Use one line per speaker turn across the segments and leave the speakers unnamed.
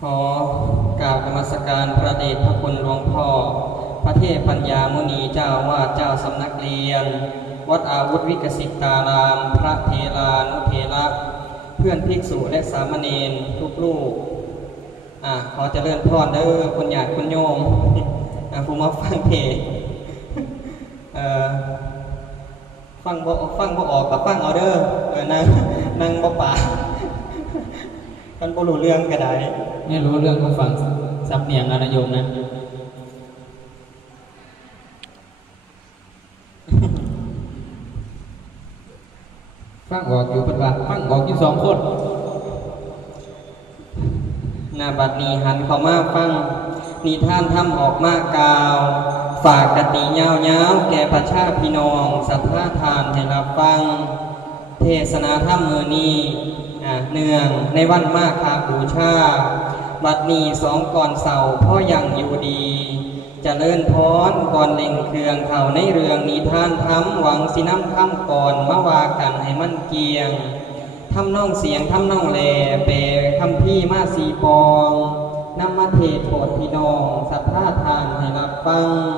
ขอกล่าวกรรมสการพระเดชพระคุณหลวงพ่อ พระเทพปัญญามุนีเจ้าวาดเจ้าสำนักเรียน วัดอาวุธวิกสิตาราม พระเทลานุเทระเพื่อนภิกษุและสามเณรทุกลูกอะขอเจริญพรเด้อคุณญาติคุณโยมอะผู้มาฟังเพลงเอ่อฟังบ่ฟังบ่ออกกับฟังเอาเด้อเออนั่งนั่งบ่ป่า กันบ่รู้เรื่องก็ได้
ไม่รู้เรื่องก็ฟังซับเนียงอานโยมนะฟังออกอยู่ปฏิบัติฟังออกอยู่สองคน
หนาบัดนี้หันเข้ามาฟังนิท่านทำออกมากล่าว ฝากกติยาวยาวๆแก่ประชาพี่น้อง สัทธาทานให้รับฟัง เทศนาธรรมมือนี้อะ เนื่องในวันมาคาบูชา บัดนี้สองก่อนเสาพ่อยังอยู่ดีจเจริญพรก่อนเล่งเครืองเขาในเรื่องนิทานทำหวังสิน้ำคำก่อนมาวากันให้มันเกียงทำน่องเสียงทำน่องแหลเปรคำพี่มาสีปองนำมาเทศโปรดพี่น้องสัทธาทานให้รับฟัง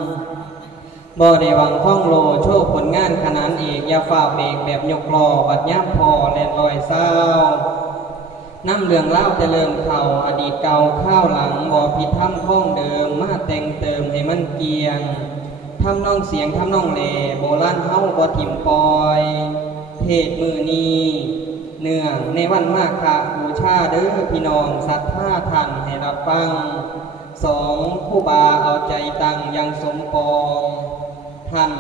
บ่ได้หวังข้องโลโชว์ผลงานขนานเอกอยาฝ่าเบรกแบบยกลอบัดย่ำพอแลนลอยเศร้าน้ำเรืองเล่าเจริญเข่าอดีตเก่าข้าวหลังบ่ผิดทำข้องเดิม มาแต่งเติมให้มันเกียงทำน่องเสียงทำน่องแหลโบราณเฮาบ่ถิ่มปอย เทศมือนีเนื่องในวันมากค่ะบูชาเด้อพี่น้องสัทธาท่านให้รับฟังสองผู้บาเอาใจตั้งยังสมปอง ท่าน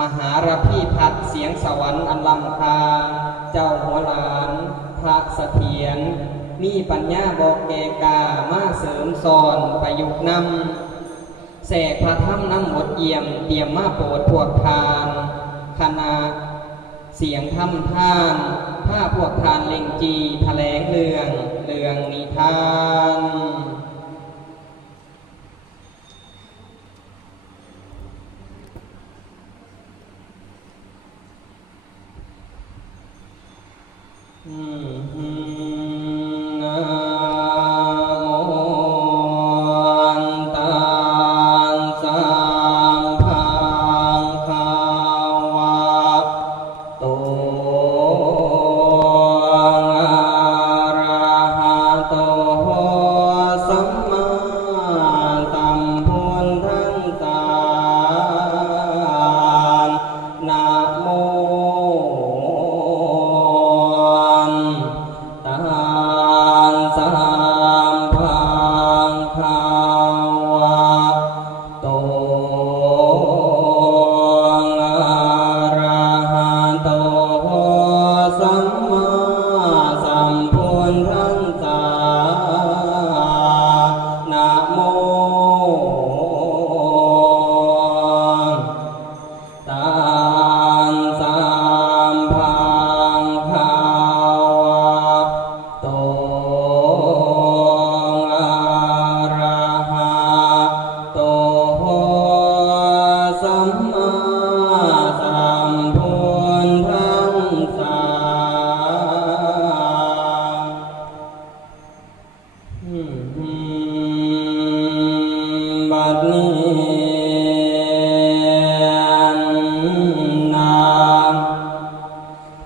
มหาระพีพัดเสียงสวรรค์อันลำคา เจ้าหัวหลาน พระเสถียรมีปัญญาบอกแกกามาเสริมสอนประยุกต์นำแสกพระธรรมน้ำหมดเยี่ยมเตรียมมาโปรดพวกทานคณะเสียงทำท่านผ้าพวกทานเล็งจีแถลงเรื่องเรื่องนิทาน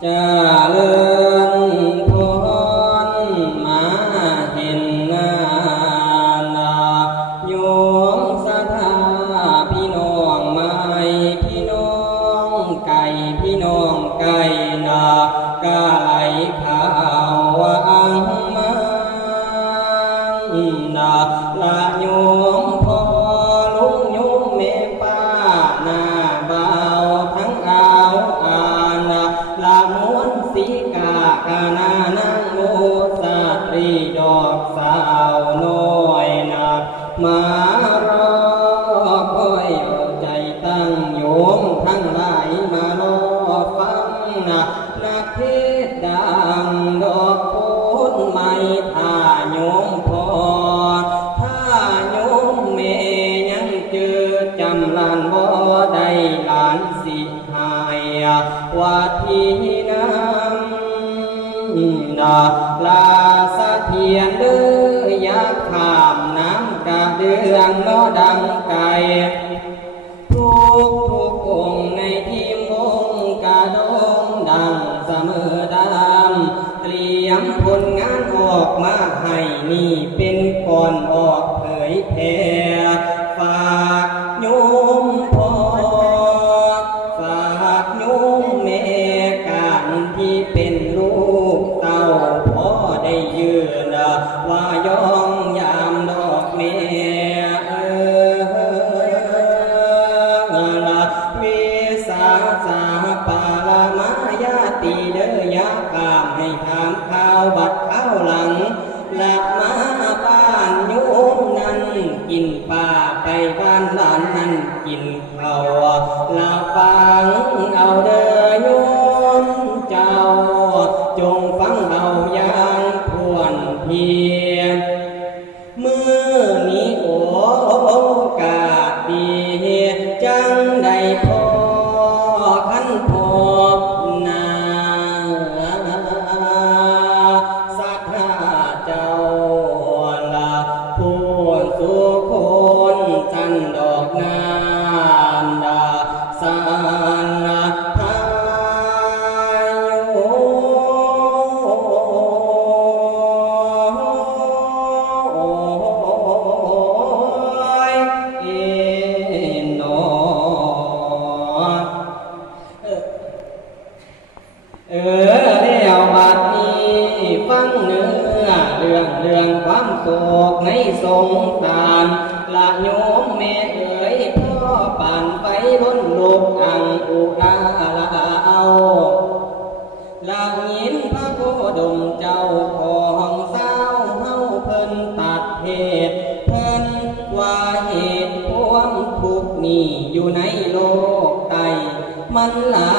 จะเลิญพรมาเห็นหน้านาโยมสถาพี่น้องไม่พี่น้องไก่พี่น้องไก่นากา กากานาาลาสะเทียนเดือยาขามน้ำกระเดืองนอดังไก่ทุกทุกองในทีมงกระดงดังเสมอดามเตรียมผลงานออกมาให้นี่เป็นก่อนออกเผยแพ ว่ายอ สุคนจันดอกนา ทุกนี่อยู่ในโลกไตมันหลา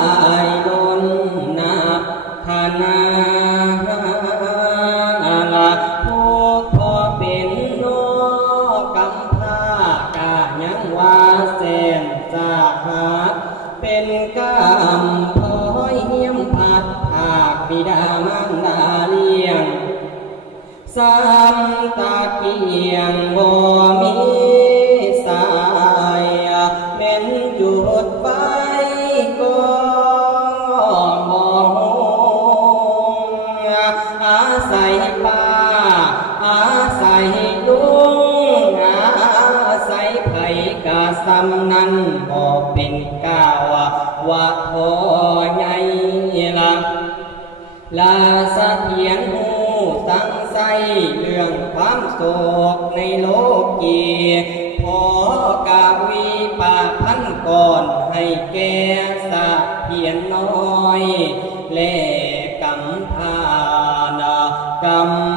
ยล้นนับขนาละพวกพอเป็นโนกำพร้ากายังว่าแสนจาหัสเป็นก ว่าพอใหญ่ละลาสะเทียงหูตั้งใสเรื่องความโศกในโลกเกียพอกาวีปาพันก่อนให้แกสะเทียนน้อย แลกำพานกำ